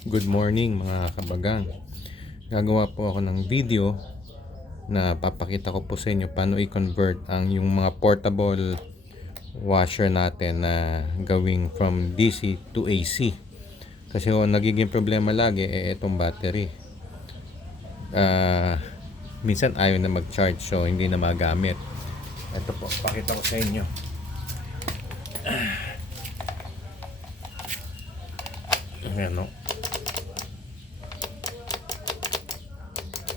Good morning mga kabagang. Gagawa po ako ng video na papakita ko po sa inyo paano i-convert ang yung mga portable washer natin na gawing from DC to AC. Kasi nagiging problema lagi itong battery. Minsan ayaw na mag-charge, so hindi na magamit. Ito po, pakita ko sa inyo. Ayan o.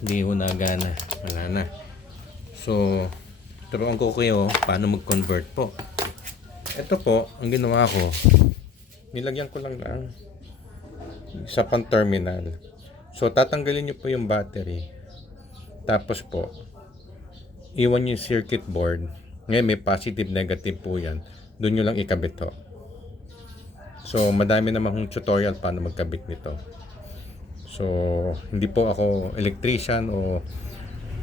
Hindi ko nagana, wala na. So turuan ko kayo paano mag-convert po. Ito po ang ginawa ko, nilagyan ko lang sa pan terminal. So tatanggalin nyo po yung battery, tapos po iwan yung circuit board. Ngayon may positive negative po yan, doon nyo lang ikabit ho. So madami namang tutorial paano magkabit nito. So, hindi po ako electrician o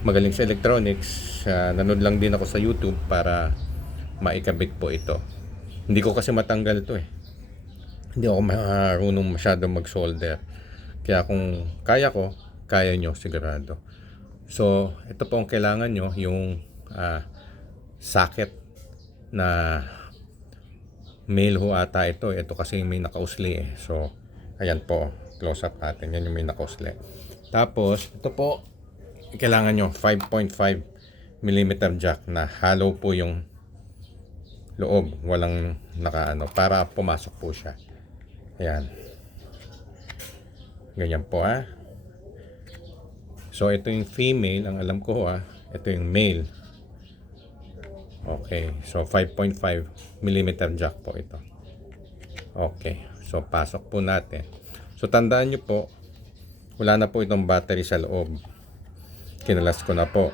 magaling sa electronics. Nanood lang din ako sa YouTube para maikabit po ito. Hindi ko kasi matanggal to eh. Hindi ako marunong masyado mag-solder. Kaya kung kaya ko, kaya nyo sigurado. So, ito po ang kailangan nyo, yung socket na male ho ata ito. Ito kasi may nakausli eh. So, ayan po. Close up natin. Yan yung may nakausli. Tapos, ito po, kailangan nyo 5.5 mm jack na hollow po yung loob. Walang para pumasok po siya. Ayan. Ganyan po So, ito yung female. Ang alam ko ito yung male. Okay. So, 5.5 mm jack po ito. Okay. So, pasok po natin. So tandaan nyo po, wala na po itong battery sa loob. Kinalas ko na po.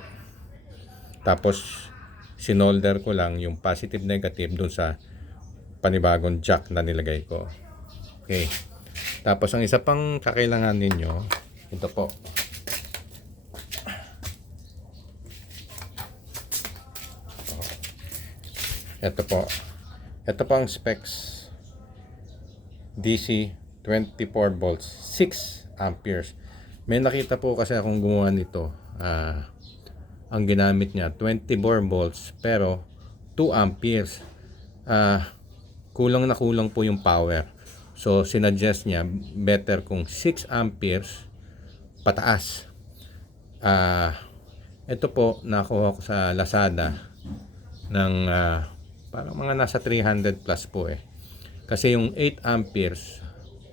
Tapos sinolder ko lang yung positive negative dun sa panibagong jack na nilagay ko. Okay. Tapos ang isa pang kakailangan ninyo, ito po. Ito po. Ito po ang specs. DC 24 volts, 6 amperes. May nakita po kasi akong gumawa nito. Ang ginamit niya 24 volts pero 2 amperes. Kulang na kulang po yung power. So sinuggest niya better kung 6 amperes pataas. Ito po nakuha ko sa Lazada ng parang mga nasa 300 plus po eh. Kasi yung 8 amperes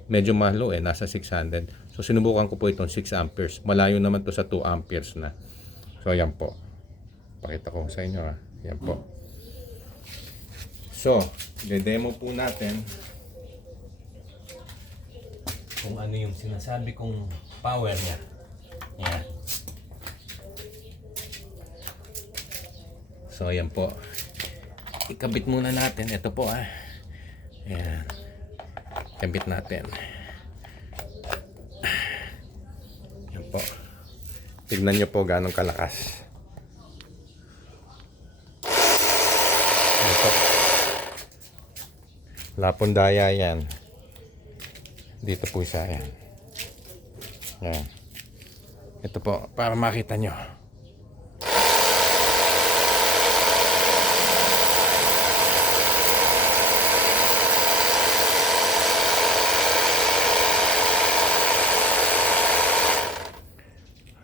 medyo mahalo nasa 600. So sinubukan ko po itong 6 amperes. Malayo naman to sa 2 amperes na. So ayan po. Pakita ko sa inyo Ayan po. So, i-demo po natin kung ano yung sinasabi kong power niya. Ayan. So ayan po. Ikabit muna natin. Ito po Ayan. Kabit natin. Yan po. Tignan nyo po ganong kalakas. Yan po. Lapondaya yan. Dito po siya. Yan. Yan. Ito po. Para makita nyo.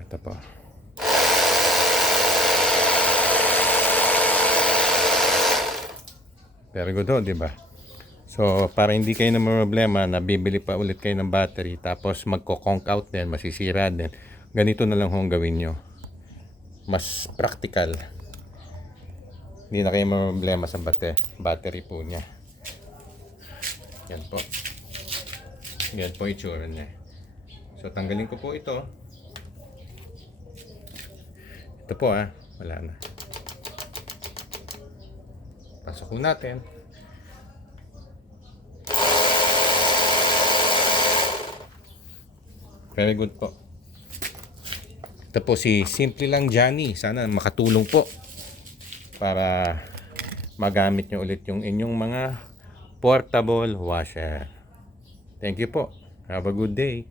Ito po. Very good di ba? So, para hindi kayo na problema na bibili pa ulit kayo ng battery tapos magko-conk out din, masisira din. Ganito na lang ang gawin nyo. Mas practical. Hindi na kayo problema sa battery po niya. Yan po. Yan po itsura niya. So, tanggalin ko po ito. Ito po wala na. Pasok po natin. Very good po. Ito po si Simple lang Johnny. Sana makatulong po para magamit nyo ulit yung inyong mga portable washer. Thank you po. Have a good day.